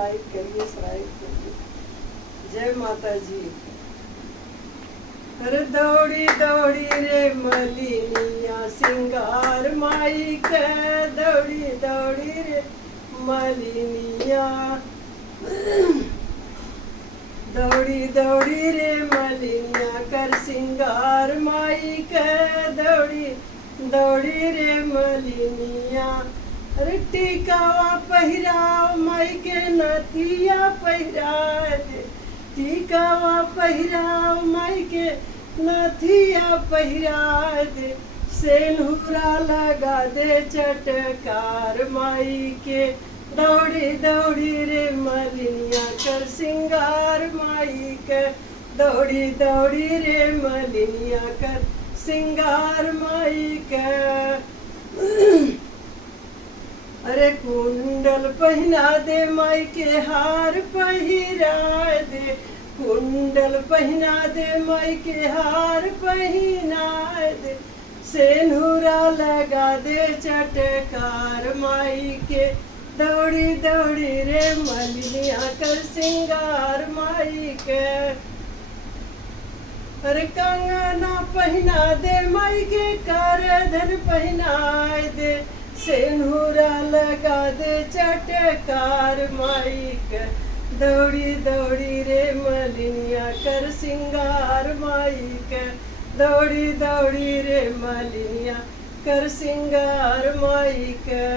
लाइक करिए, सब्सक्राइब करिए। जय माता जी। अरे दौड़ी दौड़ी रे मलिनिया सिंगार माई के, दौड़ी दौड़ी रे मलिनिया, दौड़ी दौड़ी रे मलिनिया कर सिंगार माई के, दौड़ी दौड़ी रे मलिनिया। अरे टीकावा पहिराव माई के नथिया पहिरा दे, टीकावा पहिराव माई के नथिया पहिरा दे, सेनुरा लगा दे चटकार माई के, दौड़ी दौड़ी रे मलिनिया कर सिंगार माई के, दौड़ी दौड़ी रे मलिनिया कर सिंगार माई के। अरे कुंडल पहना दे माई के, हार पहिरा दे, कुंडल पहना दे माई के, हार पहिना दे, सेनुरा लगा दे चटकार माई के, दौड़ी दौड़ी रे मलिनिया कर सिंगार माई के। अरे कंगना पहना दे माई के, करधन पहना दे, सेनुरा लगा दे चटकार माई के, दौड़ी दौड़ी रे मलिनिया कर सिंगार माई के, दौड़ी दौड़ी रे मलिनिया कर सिंगार माई के।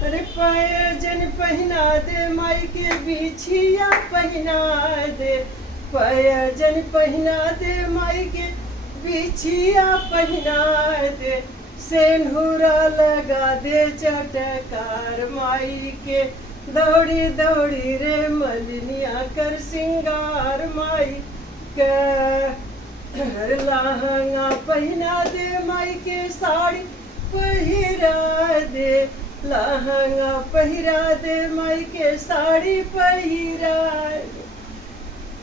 अरे पैजन पहना दे माई के, बिछिया पहना दे, पैजन पहना दे माई के, बिछिया पहना दे, सेनुरा लगा दे चटकार माई के, दौड़ी दौड़ी रे मलिनिया कर सिंगार माई के। लहंगा पहना दे माई के, साड़ी पहिरा दे, लहंगा पहिरा दे माई के, साड़ी पहिरा दे,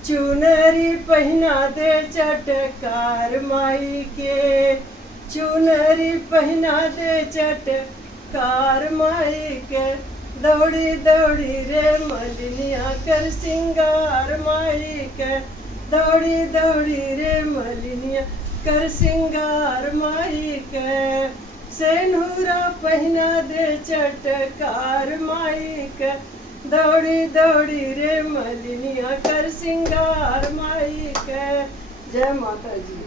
चुनरी पहना दे चटकार माई के, चुनरी पहना दे चटकार माई के, दौड़ी दौड़ी रे मलिनिया कर सिंगार माई के, दौड़ी दौड़ी रे मलिनिया कर सिंगार माई के, सेनुरा पहना दे चटकार माई के, दौड़ी दौड़ी रे मलिनिया कर सिंगार माई के। जय माता जी।